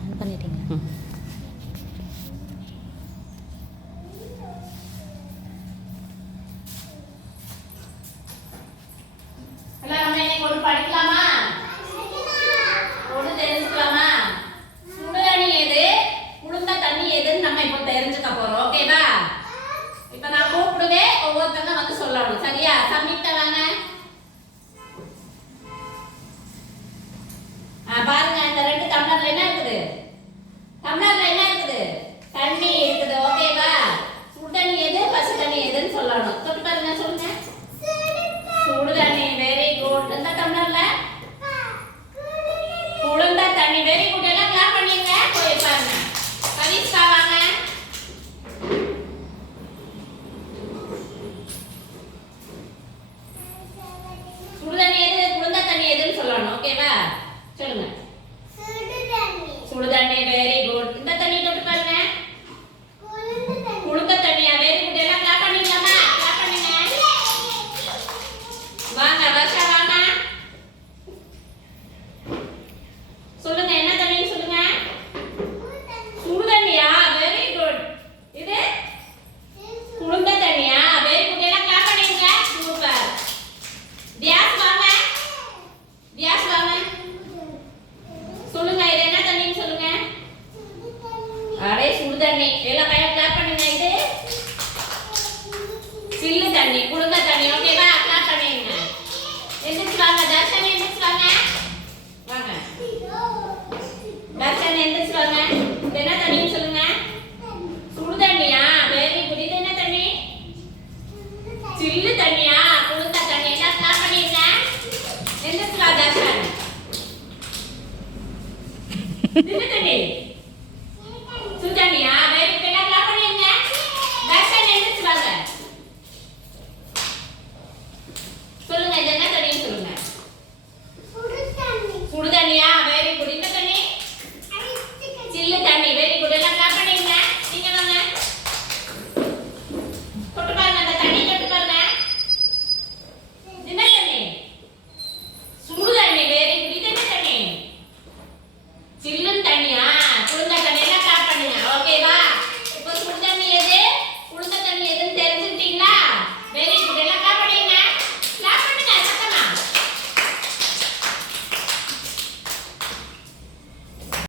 அது பண்ணிட்டீங்க எல்லாம் நம்ம இன்னைக்கு ஒன்று படிக்கலாமா டம்ளர்ல என்ன இருக்குது? டம்ளர்ல என்ன இருக்குது? தண்ணி இருக்குது ஓகேவா? சுடு தண்ணி எது? பசு தண்ணி எதுன்னு சொல்லணும். தொட்டு பாருங்க சொல்லுங்க. சுடு தண்ணி வெரி குட் இந்த டம்ளர்ல குளிர்ந்த தண்ணி வெரி குட் எல்லாம் கிளாப் பண்ணிருங்க போய் பாருங்க கனிஷ்கா வாங்க சுடு தண்ணி எது குளிர்ந்த தண்ணி எதுன்னு சொல்லணும் ஓகேவா சொல்லுங்க சுடு தண்ணி வெரி குட் இந்த தண்ணி தொட்டு பாருங்க குளிர்ந்த தண்ணியா வெரி குட் எல்லாம் கிளாப் பண்ணிக்கலாமா கிளாப் பண்ணுங்க வாங்க வர்ஷா வாங்க சொல்லுங்க என்ன தண்ணின்னு சொல்லுங்க சுடு தண்ணியா வெரி குட் இது குளிர்ந்த தண்ணியா வெரி குட் எல்லாம் கிளாப் பண்ணிருங்க சூப்பர் தியாஸ் வாங்க தியாஸ் வாங்க சொல்லுங்க இது என்ன தண்ணின்னு சொல்லுங்க அடே சுடு தண்ணி. எல்லாம் பையன் கிளாப் பண்ணுங்க இது? சில்லு தண்ணி குடும்ப தண்ணி. ஓகேவா கிளாப் பண்ணிருங்க எந்திரிச்சு வாங்க. தர்ஷன் எந்திரிச்சு வாங்க. வாங்க. தர்ஷன் எந்திரிச்சு வாங்க. இது என்ன தண்ணின்னு சொல்லுங்க? சுடு தண்ணியா? வெரி குட் இது என்ன தண்ணி? சில்லு தண்ணியா? குடும்ப தண்ணி. எல்லாம் கிளாப் பண்ணிடுங்க. எந்திரிச்சு வா தர்ஷன். இது தண்ணி? சுகன்யா வெரி குட் எல்லாம் கிளாப் பண்ணுங்க தர்ஷன் எந்திரிச்சு வாங்க சொல்லுங்க இது என்ன தண்ணின்னு சொல்லுங்க. சுடு தண்ணியா வெரி குட் இந்த தண்ணி? சில்லு தண்ணி. வெரி குட் எல்லாம் கிளாப் பண்ணுங்க நீங்க வாங்க. தொட்டு பாருங்க அந்த தண்ணி தொட்டு பாருங்க. என்ன தண்ணி? சுடு தண்ணி? Very lo que va